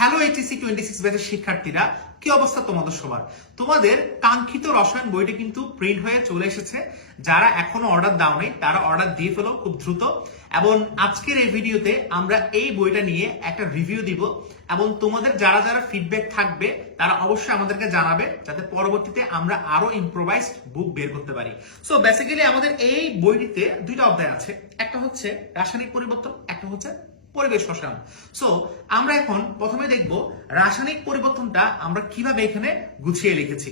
Hello HSC twenty six ব্যাচের শিক্ষার্থীরা, কি অবস্থা তোমাদের সবার? তোমাদের কাঙ্ক্ষিত রসায়ন বইটি কিন্তু প্রিন্ট হয়ে চলে এসেছে। যারা এখনও অর্ডার দাওনি তারা অর্ডার দিয়ে ফেলো খুব দ্রুত। এবং আজকের এই ভিডিওতে আমরা এই বইটা নিয়ে একটা রিভিউ দিব। এবং তোমাদের যারা যারা ফিডব্যাক থাকবে, তারা অবশ্যই আমাদেরকে জানাবে, যাতে পরবর্তীতে আমরা আরও ইম্প্রোভাইজড বুক বের করতে পারি। সো বেসিক্যালি আমাদের এই বইটিতে দুইটা অধ্যায় আছে। একটা হচ্ছে রাসায়নিক পরিবর্তন, একটা হচ্ছে পরিবেশ রসায়ন সো আমরা এখন প্রথমে দেখব রাসায়নিক পরিবর্তনটা আমরা কীভাবে এখানে গুছিয়ে লিখেছি।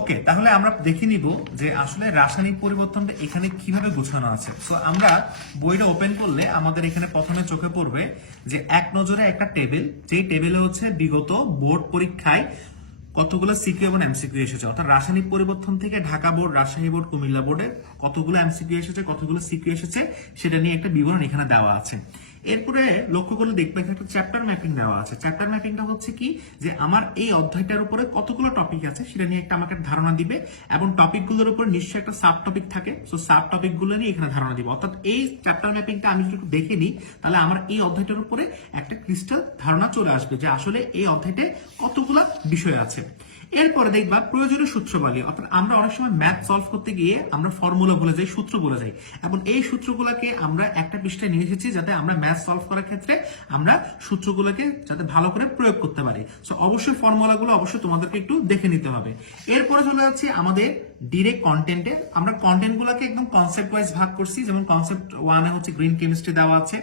ওকে তাহলে আমরা দেখে নিব যে আসলে রাসায়নিক পরিবর্তনটা এখানে কীভাবে গোছানো আছে। সো আমরা বইটা ওপেন করলে আমাদের এখানে প্রথমে চোখে পড়বে যে এক নজরে একটা টেবিল যেই টেবিলে হচ্ছে বিগত বোর্ড পরীক্ষায় কতগুলো সিকিউ এবং এমসিকিউ এসেছে। অর্থাৎ রাসায়নিক পরিবর্তন থেকে ঢাকা বোর্ড, রাজশাহী বোর্ড, কুমিল্লা বোর্ডে কতগুলো এমসিকিউ এসেছে, কতগুলো সিকিউ এসেছে, সেটা নিয়ে একটা বিবরণ এখানে দেওয়া আছে। এরপরে লক্ষ্য করলে দেখবে একটা চ্যাপ্টার ম্যাপিং দেওয়া আছে। চ্যাপ্টার ম্যাপিংটা হচ্ছে কি? যে আমার এই অধ্যায়টার উপরে কতগুলো টপিক আছে, সেটা নিয়ে একটা আমাকে ধারণা দিবে এবং টপিকগুলোর উপর নিশ্চয়ই একটা সাব টপিক থাকে। সো সাব টপিকগুলো নিয়ে এখানে ধারণা দিবে। অর্থাৎ এই চ্যাপ্টার ম্যাপিংটা আমি যদি একটু দেখে নিই, তাহলে আমার এই অধ্যায়টার উপরে একটা ক্রিস্টাল ধারণা চলে আসবে যে আসলে এই অধ্যায়টা কতগুলো বিষয় আছে। এরপরে দেখবা প্রয়োজনীয় সূত্রবালী অর্থাৎ আমরা অনেক সময় ম্যাথ সলভ করতে গিয়ে আমরা ফর্মুলা বলে যাই, সূত্র বলে যাই। এবং এই সূত্রগুলোকে আমরা একটা পৃষ্ঠায় নিয়ে এসেছি যাতে আমরা ম্যাথ সলভ করার ক্ষেত্রে আমরা সূত্রগুলোকে যাতে ভালো করে প্রয়োগ করতে পারি। সো অবশ্যই ফর্মুলাগুলো অবশ্যই তোমাদেরকে একটু দেখে নিতে হবে। এরপরে চলে যাচ্ছে আমাদের ডিরেক্ট কন্টেন্টে আমরা কন্টেন্টগুলোকে একদম কনসেপ্ট ওয়াইজ ভাগ করছি। যেমন কনসেপ্ট ওয়ানে হচ্ছে গ্রিন কেমিস্ট্রি দেওয়া আছে।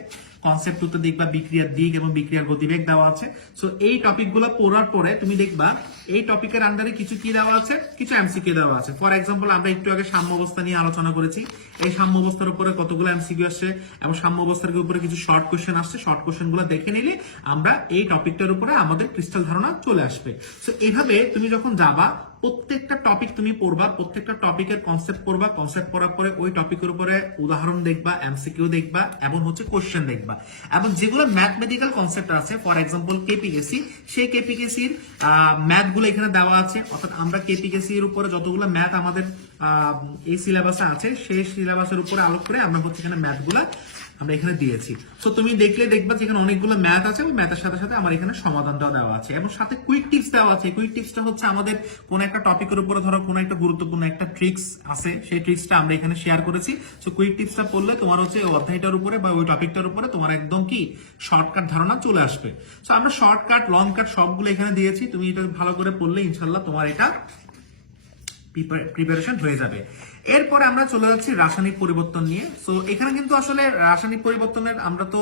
কনসেপ্ট টুতে দেখবা বিক্রিয়ার দিক এবং বিক্রিয়ার গতিবেগ দেওয়া আছে। সো এই টপিকগুলো পড়ার পরে তুমি দেখবা এই টপিকের আন্ডারে কিছু কি দেওয়া আছে? কিছু এমসিকিউ দেওয়া আছে। ফর এক্সাম্পল আমরা একটু আগে সাম্য অবস্থা নিয়ে আলোচনা করেছি। এই সাম্য অবস্থার উপরে কতগুলো এমসিকিউ আসছে এবং সাম্য অবস্থার উপরে কিছু শর্ট কোশ্চেন আসছে। শর্ট কোশ্চেনগুলো দেখে নিলে আমরা এই টপিকটার উপরে আমাদের ক্রিস্টাল ধারণা চলে আসবে। সো এইভাবে তুমি যখন যাবা প্রত্যেকটা টপিক তুমি পড়বা, প্রত্যেকটা টপিকের কনসেপ্ট পড়বা কনসেপ্ট পড়ার পরে ওই টপিকের উপরে উদাহরণ দেখবা এমসিকিউ দেখবা, এবং হচ্ছে কোশ্চেন দেখবা। এবং যেগুলো ম্যাথমেটিক্যাল কনসেপ্ট আছে ফর এক্সাম্পল কেপিকেসি সেই কেপিকেসির ম্যাথগুলো এখানে দেওয়া আছে। অর্থাৎ আমরা কেপিকেসি এর উপরে যতগুলো ম্যাথ আমাদের এই সিলেবাসে আছে, সেই সিলেবাসের উপরে আলোক করে আমরা হচ্ছে এখানে ম্যাথগুলা আমরা এখানে দিয়েছি। সো তুমি দেখলে দেখবা যেখানে অনেকগুলো ম্যাথ আছে, ওই ম্যাথের সাথে সাথে আমার এখানে সমাধানটাও দেওয়া আছে। এবং সাথে কুইক টিপস দেওয়া আছে। কুইক টিপসটা হচ্ছে আমাদের কোন একটা টপিকের উপরে ধরো কোন একটা গুরুত্বপূর্ণ একটা ট্রিক্স আছে, সেই ট্রিক্সটা আমরা এখানে শেয়ার করেছি। সো কুইক টিপসটা পড়লে তোমার হচ্ছে ওই অধ্যায়টার উপরে বা ওই টপিকটার উপরে তোমার একদম কি শর্টকাট ধারণা চলে আসবে। সো আমরা শর্টকাট লং কাট সবগুলো এখানে দিয়েছি। তুমি এটা ভালো করে পড়লে ইনশাল্লাহ তোমার এটা প্রিপারেশন হয়ে যাবে। এরপরে আমরা চলে যাচ্ছি রাসায়নিক পরিবর্তন নিয়ে। সো এখানে কিন্তু আসলে রাসায়নিক পরিবর্তনের আমরা তো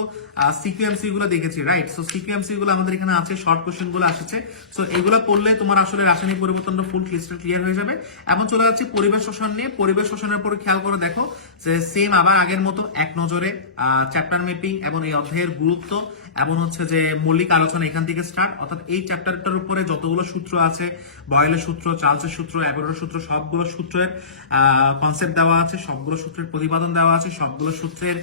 সিকিউএমসি গুলো দেখেছি রাইট সো সিকিউএমসি গুলো আমাদের এখানে আছে শর্ট কোশ্চেনগুলো আসছে। সো এগুলো পড়লে তোমার আসলে রাসায়নিক পরিবর্তনটা ফুল ক্লিস্টার ক্লিয়ার হয়ে যাবে। এবং চলে যাচ্ছি পরিবেশ শোষণ নিয়ে। পরিবেশ শোষণের পরে খেয়াল করে দেখো যে সেম আবার আগের মতো এক নজরে চ্যাপ্টার মেপিং এবং এই অধ্যায়ের গুরুত্ব এবং হচ্ছে যে মৌলিক আলোচনা এখান থেকে স্টার্ট অর্থাৎ এই চ্যাপ্টারটার উপরে যতগুলো সূত্র আছে বয়েলের সূত্র চার্লসের সূত্র অ্যাভেরোর সূত্র, সবগুলো সূত্রের কনসেপ্ট দেওয়া আছে, সবগুলো সূত্রের প্রতিপাদন দেওয়া আছে, সবগুলো সূত্রের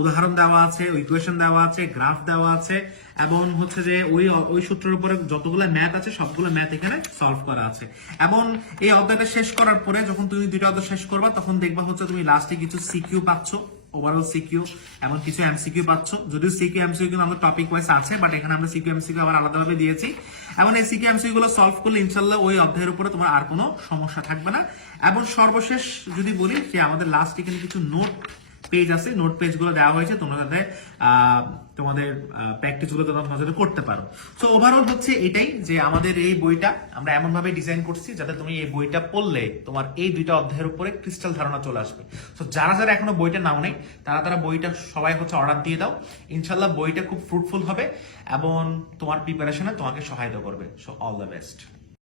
উদাহরণ দেওয়া আছে ইকুয়েশন দেওয়া আছে গ্রাফ দেওয়া আছে, এবং হচ্ছে যে ওই ওই সূত্রের উপরে যতগুলো ম্যাথ আছে, সবগুলো ম্যাথ এখানে সলভ করা আছে। এবং এই অধ্যায়টা শেষ করার পরে যখন তুমি দুইটা অধ্যায় শেষ করবা, তখন দেখবা হচ্ছে তুমি লাস্টে কিছু সিকিউ পাচ্ছ। ওভারঅল সিকিউ এমন কিছু এমসিকিউ পাচ্ছ। যদিও সিকিউ এমসিকিউ কিন্তু আমাদের টপিক ওয়াইজ আছে বাট এখানে আমরা সিকিউ এমসিকিউ আবার আলাদাভাবে দিয়েছি। এবং এই সিকিউ এমসিকিউ গুলো সলভ করলে ইনশাল্লাহ ওই অধ্যায়ের উপরে তোমার আর কোনো সমস্যা থাকবে না। এবং সর্বশেষ যদি বলি যে আমাদের লাস্ট এখানে কিছু নোট পেজ আছে নোট পেজগুলো দেওয়া হয়েছে তোমরা আহ, তোমাদের প্র্যাকটিসগুলো তোমরা নজরে করতে পারো। সো ওভারঅল হচ্ছে এটাই যে আমাদের এই বইটা আমরা এমন ভাবে ডিজাইন করছি যাতে তুমি এই বইটা পড়লে তোমার এই দুইটা অধ্যায়ের উপরে ক্রিস্টাল ধারণা চলে আসবে। সো যারা যারা এখনও বইটা নাও নেই তারা তারা বইটা সবাই হচ্ছে অর্ডার দিয়ে দাও। ইনশাল্লাহ বইটা খুব ফ্রুটফুল হবে এবং তোমার প্রিপারেশনে তোমাকে সহায়তা করবে। So all the best